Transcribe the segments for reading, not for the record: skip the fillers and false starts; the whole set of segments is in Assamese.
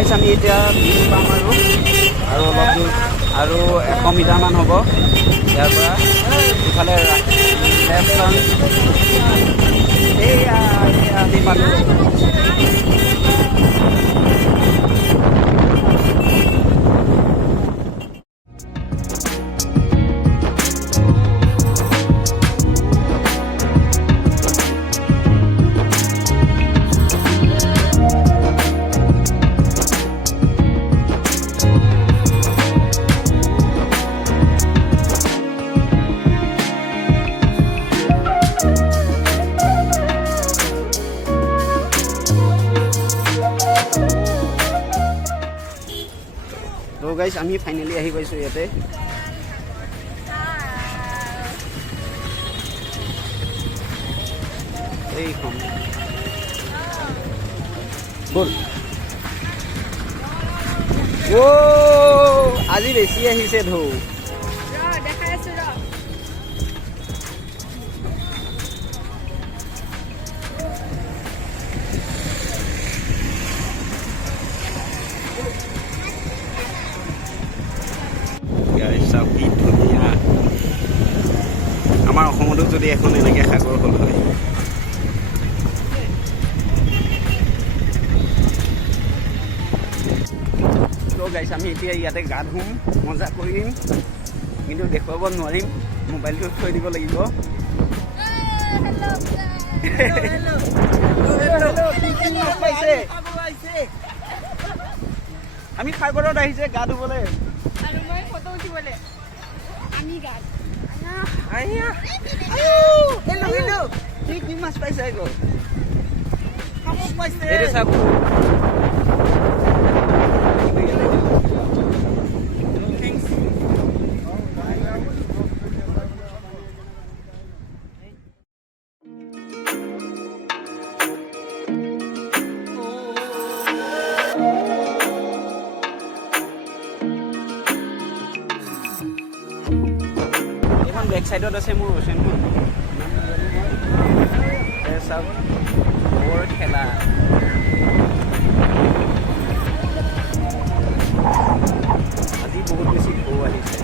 গাইছ আমি এতিয়া বিল পাম আৰু অলপ দূৰ আৰু 100 মিটাৰমান হ'ব ইয়াৰ পৰা ইফালে লেফ্ট টাৰ্ণ এয়া আমি পালোঁ গাইছ আমি ফাইনেলি আহি পাইছোঁ ইয়াতে এইখন বল আজি বেছি আহিছে ঢৌ আমাৰ অসমতো যদি এখন এনেকৈ সাগৰ হ'ল হয় তো গাইছ আমি এতিয়া ইয়াতে গা ধুম মজা কৰিম কিন্তু দেখুৱাব নোৱাৰিম মোবাইলটো থৈ দিব লাগিব আমি সাগৰত আহিছে গা ধুবলৈ কি মাছ পাইছে আকৌ এইটো চাব বেক সাইডত আছে মোৰ ওচেনখন সব বৰ খেলা আজি বহুত বেছি ঢৌ আহিছে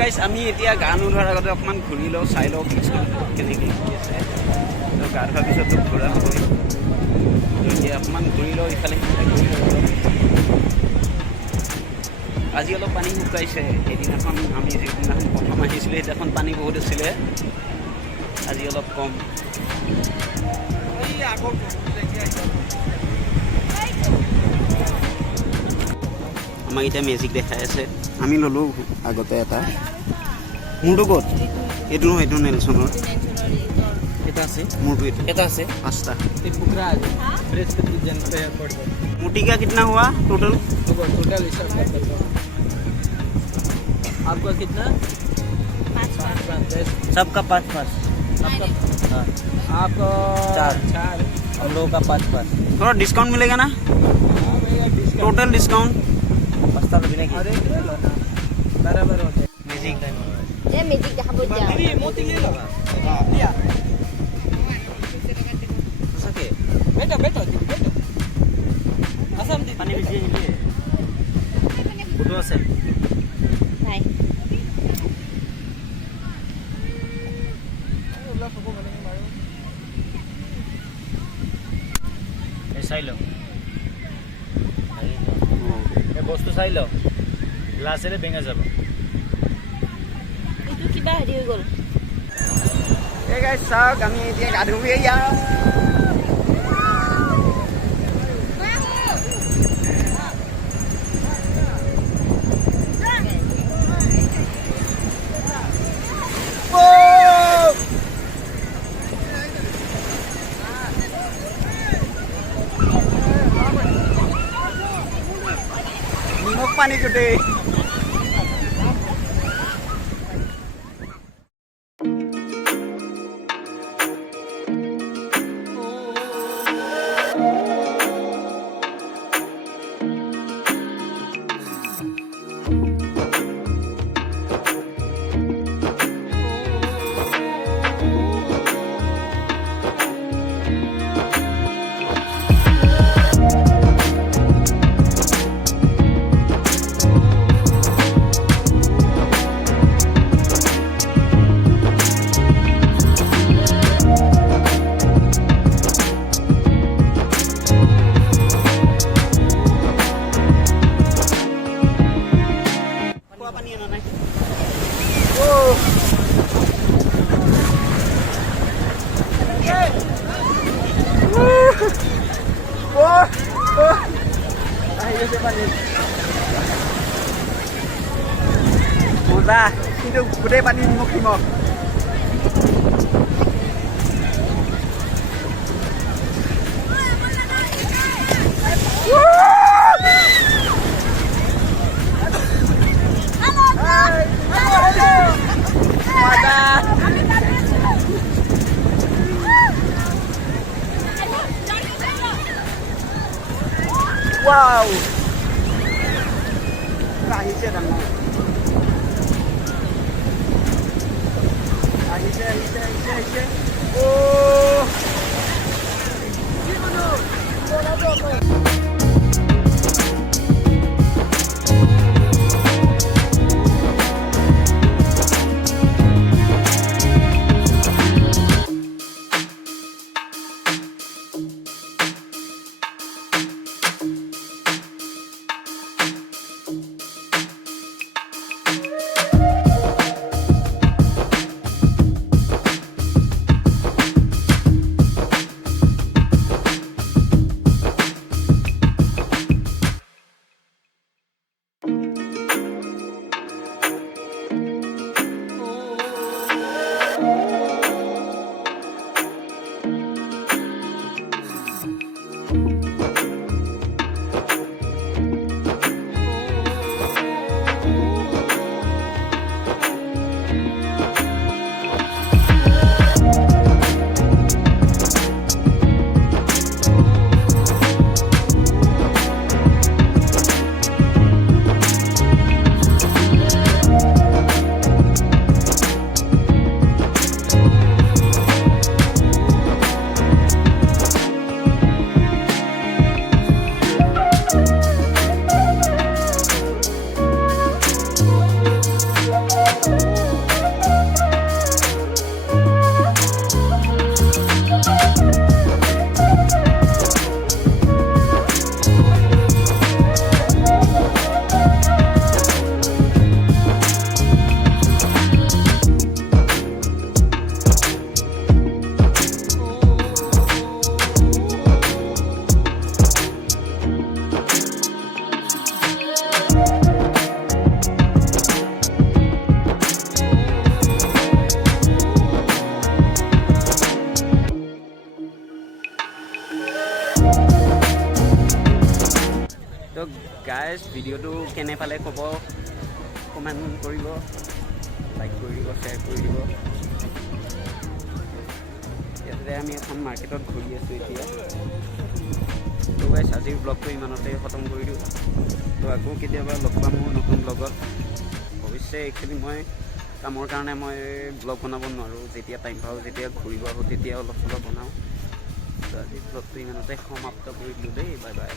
গাইছ আমি এতিয়া গা নোধোৱাৰ আগতে অকণমান ঘূৰি লওঁ চাই লওঁ বিচখন কেনেকৈ কি আছে তো গা ধোৱাৰ পিছতো ঘূৰা হ'বই এতিয়া অকণমান ঘূৰি লওঁ ইফালে ঘূৰি লওঁ আজি অলপ পানী শুকাইছে সেইদিনাখন আমি যিদিনাখন প্ৰথম আহিছিলোঁ সেইদিনাখন পানী বহুত আছিলে আজি অলপ কম আমাক এতিয়া মেজিক দেখাই আছে আমি ল'লোঁ আগতে এটা মোৰটো ক'ত এইটো নহয় এইটো নেলছনৰ এটা আছে মোৰটো এইটো এটা আছে 5টা मोटी का कितना हुआ टोटल टोटल आपका कितना 5 सबका 5 आपका 4 हम लोगों का 5 थोड़ा डिस्काउंट मिलेगा ना टोटल डिस्काउंट बस्ता भी नहीं अरे बराबर होते म्यूजिक ये म्यूजिक देखा बोल जा ये मोती ले लो हां लिया सके बेटा बेटा बेटा असम दी पानी बेची लिए फोटो আছে নাই চাই লো এই বস্তু চাই লো গ্লাসেৰে বেঙা যাব এইটো কিবা হেৰি হৈ গ'ল এই গাইছ চাওক আমি এতিয়া গা ধুই যাওঁ পানী গোটেই মজা কিন্তু গোটেই পানী নিমখ নিমখ wow আহিছে ডাঙৰ আহিছে তো গাইজ ভিডিঅ'টো কেনে পালে ক'ব কমেণ্ট কৰিব লাইক কৰি দিব শ্বেয়াৰ কৰি দিব ইয়াতে আমি এখন মাৰ্কেটত ঘূৰি আছোঁ এতিয়া তো গাইজ আজিৰ ব্লগটো ইমানতে খতম কৰি দিওঁ তো আকৌ কেতিয়াবা লগ পাম মোৰ নতুন ব্লগত অৱশ্যে একচুৱেলি মই কামৰ কাৰণে মই ব্লগ বনাব নোৱাৰোঁ যেতিয়া টাইম পাওঁ যেতিয়া ঘূৰিব আহোঁ তেতিয়া অলপ চলপ বনাওঁ তো আজিৰ ব্লগটো ইমানতে সমাপ্ত কৰি দিলোঁ দেই বাই বাই